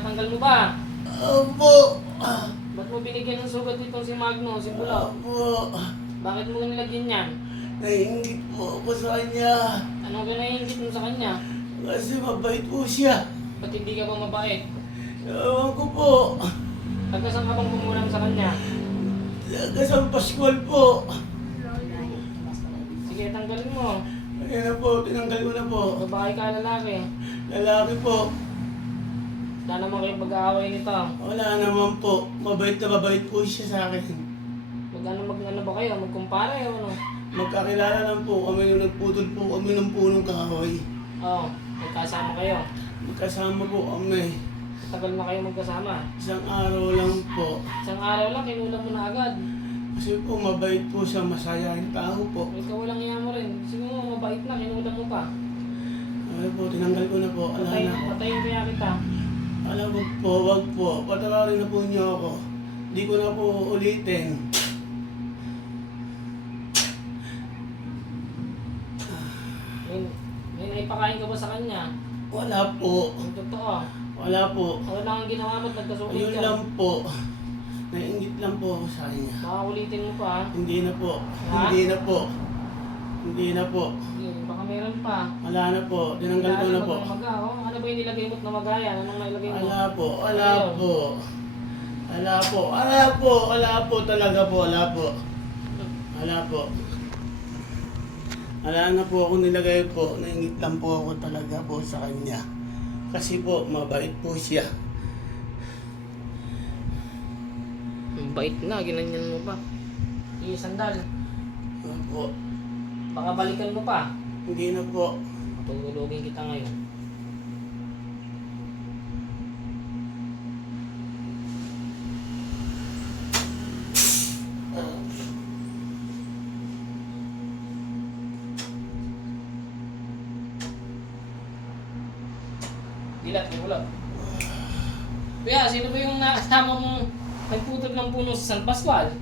mo ba? Opo. Ba't mo binigyan ng sugat itong si Magno, si Bulok? Opo. Bakit mo nilagyan yan? Naingit po ako sa kanya. Ano ka naiingit mo sa kanya? Kasi mabait po siya. Ba't hindi ka ba mabait? Ewan ko po. Pagkasan ka bang bumulang sa kanya? Kasang Paskol po. Sige, tanggalin mo. Ayan na po, tinanggal ko na po. Babae ka, lalaki. Lalaki po. Wala naman kayong pag-aaway nito. Wala naman po. Mabait na mabait po siya sa akin. Mag ano, mag ano ba kayo? Magkumpare o ano? Magkakilala lang po kami nung nagputol po kami ng punong kahoy. Oo, magkasama kayo. Magkasama po kami. Tagal na kayo magkasama. Isang araw lang po. Isang araw lang, kinula mo na agad. Kasi po mabait po siya, masayahin tao po. Ikaw walang iya mo rin. Sige mo, mabait na, kinula mo pa. Ano po, tinanggal ko na po. Patayin, na po. patayin kaya kita. Mo po, wag po. Patawarin na po niyo ako. Hindi ko na po ulitin. May, may naipakain ka ba sa kanya? Wala po. Ang totoo. Wala po. Wala lang ang ginawa mo at nagkasukit Ayun ka. lang po. Naingit lang po ako sa kanya. Baka ulitin mo pa. Hindi na po. Ha? Hindi na po. Hindi na po. Sige, baka meron pa. Wala na po. Tinanggal ko na po. Maga, oh. Ano ba yung nilagay mo at namagayan? Anong nailagay mo? Wala po. Wala Ayun. po. Wala po. Wala po. Wala po talaga po. Wala po. Wala po. Wala na po ako nilagay po. Naingit lang po ako talaga po sa kanya. Kasi po, mabait po siya. Ang bait na, ginanyan mo pa. Sige, sandal. Ano po. Baka balikan mo pa. Hindi na po. Tutulogin kita ngayon. Dilat, bulak. Kuya, sino ba yung nakasama mong nagputol ng puno sa San Pascual?